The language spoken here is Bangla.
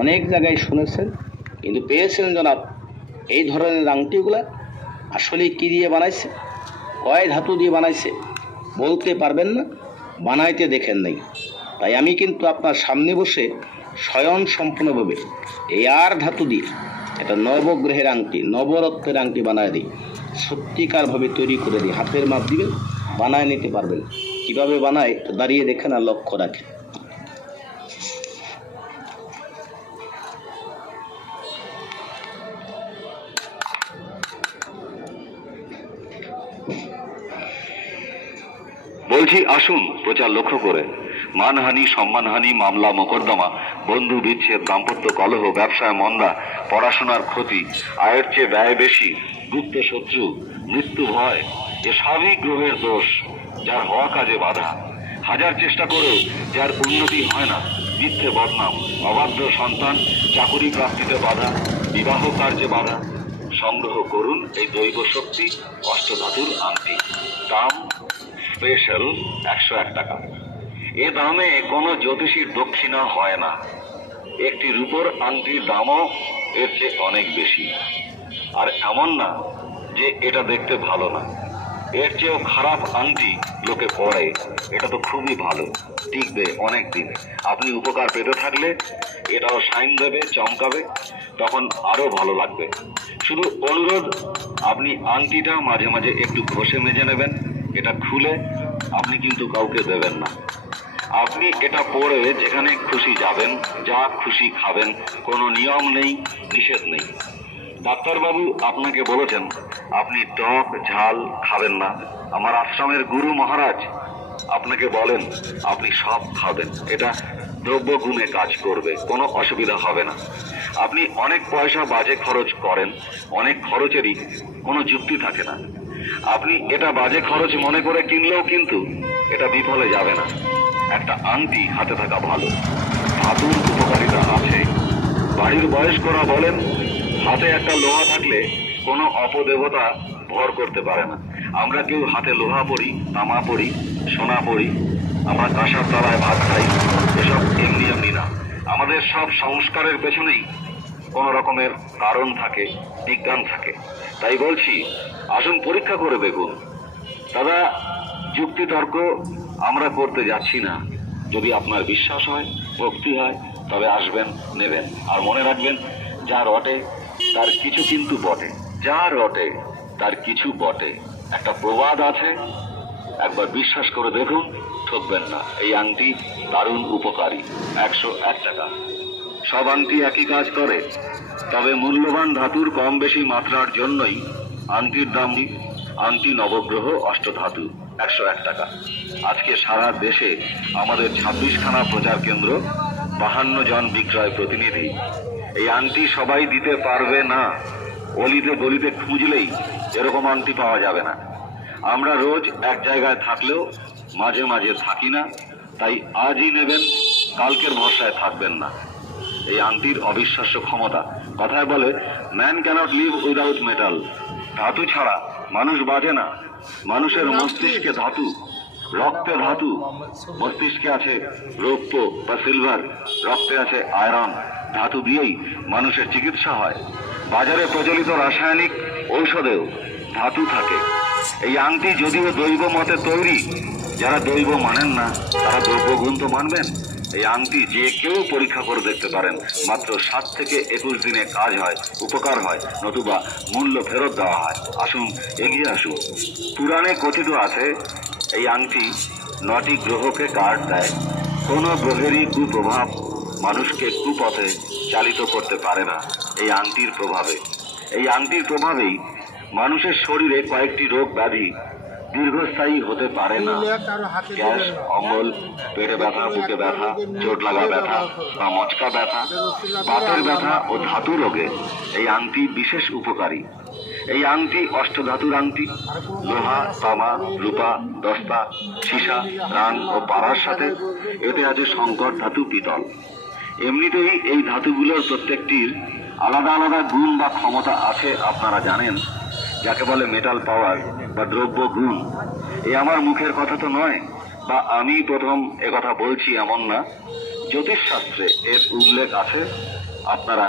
অনেক জায়গায় শুনেছেন, কিন্তু পেয়েছেন জনাব এই ধরনের আংটিগুলা আসলে কি দিয়ে বানাইছে, কয় ধাতু দিয়ে বানাইছে বলতে পারবেন না, বানাইতে দেখেন নাই। তাই আমি কিন্তু আপনার সামনে বসে স্বয়ং সম্পূর্ণভাবে এই আর ধাতু দিয়ে একটা নবগ্রহের আংটি, নবরত্নের আংটি বানায় দিই, সত্যিকারভাবে তৈরি করে দিই। হাতের মাপ দিবেন, বানায় নিতে পারবেন। কিভাবে বানায় দাঁড়িয়ে দেখেন আর লক্ষ্য রাখেন। বলছি আসুন প্রচার লক্ষ্য করে। মানহানি, সম্মানহানি, মামলা মোকদ্দমা, বন্ধু বিচ্ছেদ, দাম্পত্য কলহ, ব্যবসায় মন্দা, পড়াশোনার ক্ষতি, আয়ের চেয়ে ব্যয় বেশি, গুপ্ত শত্রু, মৃত্যু ভয়, এ সবই গ্রহের দোষ, যার হওয়া কাজে বাধা। হাজার চেষ্টা করেও যার উন্নতি হয় না, মিথ্যে বদনাম, অবাধ্য সন্তান, চাকুরি প্রাপ্তিতে বাধা, বিবাহ কার্যে বাধা। সংগ্রহ করুন এই দৈব শক্তি অষ্টধাতুর আংটি। দাম স্পেশাল 101 টাকা। এ দামে কোনো জ্যোতিষীর দক্ষিণা হয় না। একটি রূপোর আংটির দামও এর চেয়ে অনেক বেশি। আর এমন না যে এটা দেখতে ভালো না, এর চেয়েও খারাপ আংটি লোকে পরে। এটা তো খুবই ভালো, টিকবে অনেক দিন। আপনি উপকার পেতে থাকলে এটাও সাইন দেবে, চমকাবে, তখন আরো ভালো লাগবে। শুধু অনুরোধ, আপনি আংটিটা মাঝে মাঝে একটু ঘষে মেজে নেবেন। এটা খুলে আপনি কিন্তু কাউকে দেবেন না। আপনি এটা পরে যেখানে খুশি যাবেন, যা খুশি খাবেন, কোনো নিয়ম নেই, নিষেধ নেই। ডাক্তারবাবু আপনাকে বলেছেন আপনি টক ঝাল খাবেন না। আমার আশ্রমের গুরু মহারাজ আপনাকে বলেন আপনি সব খাবেন। এটা দ্রব্য গুণে কাজ করবে, কোনো অসুবিধা হবে না। আপনি অনেক পয়সা বাজে খরচ করেন, অনেক খরচেরই কোনো যুক্তি থাকে না। আপনি এটা বাজে খরচ মনে করে কিনলেও কিন্তু এটা বিফলে যাবে না। একটা আংটি হাতে থাকা ভালো। ধাতুর উপকারিতা আছে। বাড়ির বয়স্করা বলেন হাতে একটা লোহা থাকলে কোনো অপদেবতা ভর করতে পারে না। আমরা কেউ হাতে লোহা পরি, তামা পরি, সোনা পরি, আমরা কাঁসার তলায় ভাত খাই, এসব এমনি এমনি না। আমাদের সব সংস্কারের পেছনেই কোন রকমের কারণ থাকে, বিজ্ঞান থাকে। তাই বলছি আসুন পরীক্ষা করে দেখুন। দাদা, যুক্তি তর্ক আমরা করতে যাচ্ছি না। যদি আপনার বিশ্বাস হয়, ভক্তি হয়, তবে আসবেন, নেবেন। আর মনে রাখবেন, যা রটে তার কিছু কিন্তু বটে, যা রটে তার কিছু বটে। একটা প্রবাদ আছে, একবার বিশ্বাস করে দেখুন, ঠকবেন না। এই আংটি দারুণ উপকারী, 101 টাকা। সব আংটি একই কাজ করে, তবে মূল্যবান ধাতুর কম বেশি মাত্রার জন্যই আংটির দাম। আংটি নবগ্রহ অষ্টধাতু, 101 টাকা। আজকে সারা দেশে আমাদের 26খানা প্রচার কেন্দ্র, 52 জন বিক্রয় প্রতিনিধি। এই আংটি সবাই দিতে পারবে না। অলিতে গলিতে খুঁজলেই এরকম আংটি পাওয়া যাবে না। আমরা রোজ এক জায়গায় থাকলেও মাঝে মাঝে থাকি না। তাই আজই নেবেন, কালকের ভরসায় থাকবেন না। এই আংটির অবিশ্বাস্য ক্ষমতা। কথায় বলে man cannot live without metal. ধাতু ছাড়া মানুষ বাঁচে না। মানুষের মস্তিষ্কে ধাতু, রক্তে ধাতু। মস্তিষ্কে আছে রৌপ্য বা সিলভার, রক্তে আছে আয়রন। ধাতু দিয়েই মানুষের চিকিৎসা হয়। বাজারে প্রচলিত রাসায়নিক ঔষধেও ধাতু থাকে। এই আংটি যদিও দৈব মতে তৈরি, যারা দৈব মানেন না তারা দ্রব্য গুণ তো মানবেন। এই আংটি যে কেউ পরীক্ষা করে দেখতে পারেন। মাত্র 7 থেকে 21 দিনে কাজ হয়, উপকার হয়, নতুবা মূল্য ফেরত দেওয়া হয়। আসুন, এগিয়ে আসুন। পুরাণে কথিত আছে এই আংটি 9টি গ্রহকে গার্ড দেয়। কোনো গ্রহেরই কুপ্রভাব মানুষকে কুপথে চালিত করতে পারে না এই আংটির প্রভাবে। এই আংটির প্রভাবেই মানুষের শরীরে কয়েকটি রোগ ব্যাধি দীর্ঘস্থায়ী হতে পারে না। গ্যাস, অম্বল, পেটে ব্যথা, বুকে ব্যথা, চোট লাগা ব্যথা বা মচকা ব্যথা, বাতের ব্যথা ও ধাতু রোগে এই আংটি বিশেষ উপকারী। এই আংটি অষ্টধাতুর আংটি। লোহা, তামা, রূপা, দস্তা, সীসা, রান ও পাড়ার সাথে এতে আছে সংকর ধাতু, পিতল। এমনিতেই এই ধাতুগুলোর প্রত্যেকটির আলাদা আলাদা গুণ বা ক্ষমতা আছে, আপনারা জানেন, যাকে বলে মেটাল পাওয়ার বা দ্রব্য গুণ। এ আমার মুখের কথা তো নয়, বা আমি প্রথম কথা বলছি এমন না। জ্যোতিষশাস্ত্রে এর উল্লেখ আছে। আপনারা